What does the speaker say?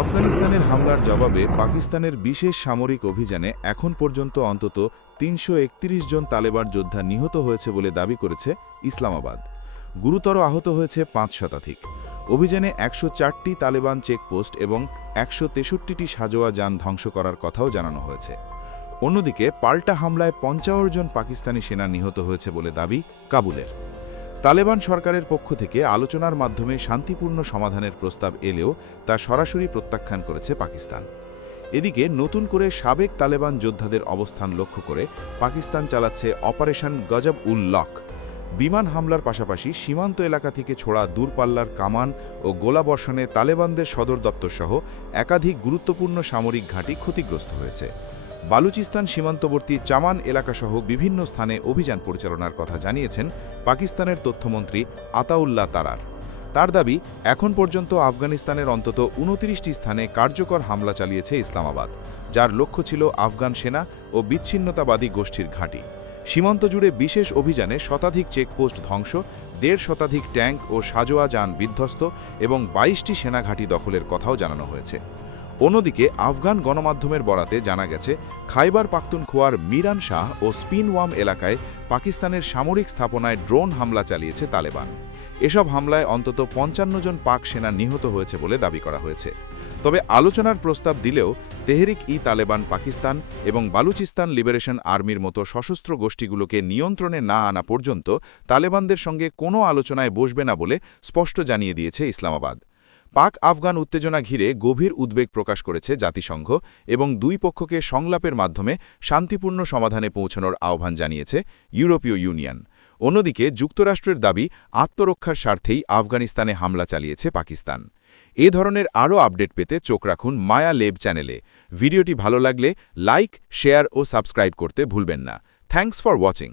আফগানিস্তানের হামলার জবাবে পাকিস্তানের বিশেষ সামরিক অভিযানে এখন পর্যন্ত অন্তত ৩৩১ জন তালেবান যোদ্ধা নিহত হয়েছে বলে দাবি করেছে ইসলামাবাদ। গুরুতর আহত হয়েছে ৫ শতাধিক। অভিযানে ১০৪টি তালেবান চেকপোস্ট এবং ১৬৩টি সাঁজোয়া যান ধ্বংস করার কথাও জানানো হয়েছে। অন্যদিকে পাল্টা হামলায় ৫৫ জন পাকিস্তানি সেনা নিহত হয়েছে বলে দাবি কাবুলের। তালেবান সরকারের পক্ষ থেকে আলোচনার মাধ্যমে শান্তিপূর্ণ সমাধানের প্রস্তাব এলেও তা সরাসরি প্রত্যাখ্যান করেছে পাকিস্তান। এদিকে নতুন করে সাবেক তালেবান যোদ্ধাদের অবস্থান লক্ষ্য করে পাকিস্তান চালাচ্ছে অপারেশন গজব-উল-লক। বিমান হামলার পাশাপাশি সীমান্ত এলাকা থেকে ছোড়া দূরপাল্লার কামান ও গোলাবর্ষণে তালেবানদের সদর দপ্তরসহ একাধিক গুরুত্বপূর্ণ সামরিক ঘাঁটি ক্ষতিগ্রস্ত হয়েছে। বালুচিস্তান সীমান্তবর্তী চামান এলাকাসহ বিভিন্ন স্থানে অভিযান পরিচালনার কথা জানিয়েছেন পাকিস্তানের তথ্যমন্ত্রী আতাউল্লাহ তারার। তার দাবি, এখন পর্যন্ত আফগানিস্তানের অন্তত ২৯টি স্থানে কার্যকর হামলা চালিয়েছে ইসলামাবাদ, যার লক্ষ্য ছিল আফগান সেনা ও বিচ্ছিন্নতাবাদী গোষ্ঠীর ঘাঁটি। সীমান্ত জুড়ে বিশেষ অভিযানে শতাধিক চেকপোস্ট ধ্বংস, ১.৫ শতাধিক ট্যাঙ্ক ও সাঁজোয়া যান বিধ্বস্ত এবং ২২টি সেনা ঘাঁটি দখলের কথাও জানানো হয়েছে। অন্যদিকে আফগান গণমাধ্যমের বরাতে জানা গেছে, খাইবার পাখতুনখোয়ার মিরান শাহ ও স্পিনওয়াম এলাকায় পাকিস্তানের সামরিক স্থাপনায় ড্রোন হামলা চালিয়েছে তালেবান। এসব হামলায় অন্তত ৫৫ জন পাক সেনা নিহত হয়েছে বলে দাবি করা হয়েছে। তবে আলোচনার প্রস্তাব দিলেও তেহরিক-ই-তালেবান পাকিস্তান এবং বালুচিস্তান লিবারেশন আর্মির মতো সশস্ত্র গোষ্ঠীগুলোকে নিয়ন্ত্রণে না আনা পর্যন্ত তালেবানদের সঙ্গে কোনো আলোচনায় বসবে না বলে স্পষ্ট জানিয়ে দিয়েছে ইসলামাবাদ। পাক আফগান উত্তেজনা ঘিরে গভীর উদ্বেগ প্রকাশ করেছে জাতিসংঘ এবং দুই পক্ষকে সংলাপের মাধ্যমে শান্তিপূর্ণ সমাধানে পৌঁছানোর আহ্বান জানিয়েছে ইউরোপীয় ইউনিয়ন। অন্যদিকে যুক্তরাষ্ট্রের দাবি, আত্মরক্ষার স্বার্থেই আফগানিস্তানে হামলা চালিয়েছে পাকিস্তান। এ ধরনের আরও আপডেট পেতে চোখ রাখুন মায়া লেব চ্যানেলে। ভিডিওটি ভালো লাগলে লাইক, শেয়ার ও সাবস্ক্রাইব করতে ভুলবেন না। Thanks for watching.